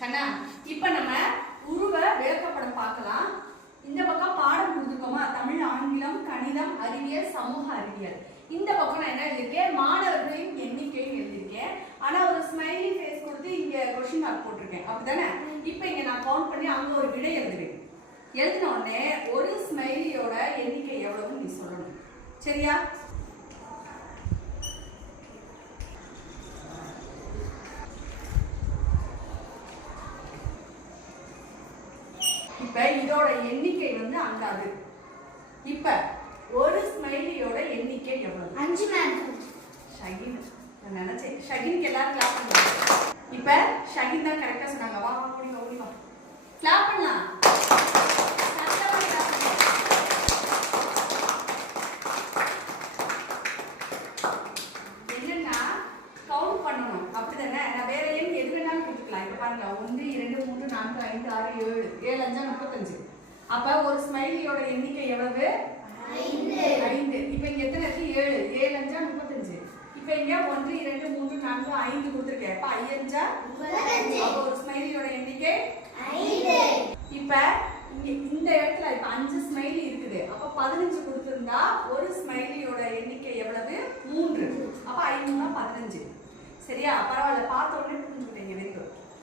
கண்ணா இப்போ நம்ம உருவ விளக்கப்படம் பார்க்கலாம். இந்த பக்கம் பாடம் கொடுத்துருக்கோமா தமிழ் ஆங்கிலம் கணிதம் அறிவியல் சமூக அறிவியல். இந்த பக்கம் நான் என்ன எழுதியிருக்கேன்? மாணவர்களின் எண்ணிக்கையும் எழுதியிருக்கேன். ஆனா ஒரு ஸ்மைலி ஃபேஸ் கொடுத்து இங்க கொஸ்டின் மார்க் போட்டிருக்கேன். அப்படிதானே இப்போ இங்க நான் கவுண்ட் பண்ணி அங்க ஒரு விடை எழுதுவேன் எழுதின உடனே ஒரு ஸ்மைலியோட எண்ணிக்கை எவ்வளவுன்னு நீ சொல்லணும். சரியா? இப்ப இதோட எண்ணிக்கை வந்து அங்க அது. இப்ப ஒரு ஸ்மைலியோட எண்ணிக்கை எவ்வளவு? அஞ்சு மேம் ஷகின். நான் நினைச்சேன். ஷகினுக்கு எல்லாரும் கிளாப் பண்ணுவாங்க இப்ப ஷகின் தான் கரெக்டா சொன்னாங்க. வா வா ஓடிங்க ஓடிங்க கிளாப் பண்ணலாம். என்னன்னா கவுண்ட் பண்ணணும். அப்படிதானே நான் வேற எண் எது வேணாலும் கொடுத்துக்கலாம் இப்ப பாருங்க ஒன்று இரண்டு மூன்று நான்கு ஐந்து ஆறு ஏழு ஏழு அஞ்சா முப்பத்தஞ்சு. அப்ப ஒரு ஸ்மைலியோட எண்ணிக்கை எவ்வளவு? ஐந்து. இப்ப இங்க எத்தனை இருக்கு? ஏழு. ஏழு அஞ்சா முப்பத்தஞ்சு. இப்ப இங்க ஒன்று இரண்டு மூன்று நான்கு ஐந்து கொடுத்துருக்கேன். அப்ப ஐயஞ்சா ஒரு ஸ்மைலியோட எண்ணிக்கை? இப்ப இந்த இடத்துல இப்ப அஞ்சு ஸ்மைலி இருக்குது. அப்ப பதினஞ்சு கொடுத்திருந்தா ஒரு ஸ்மைலியோட எண்ணிக்கை எவ்வளவு? மூன்று. அப்ப ஐநூறு பதினஞ்சு. சரியா? பரவாயில்ல. பார்த்த உடனே புரிஞ்சுக்கிட்டீங்க வெரி குட்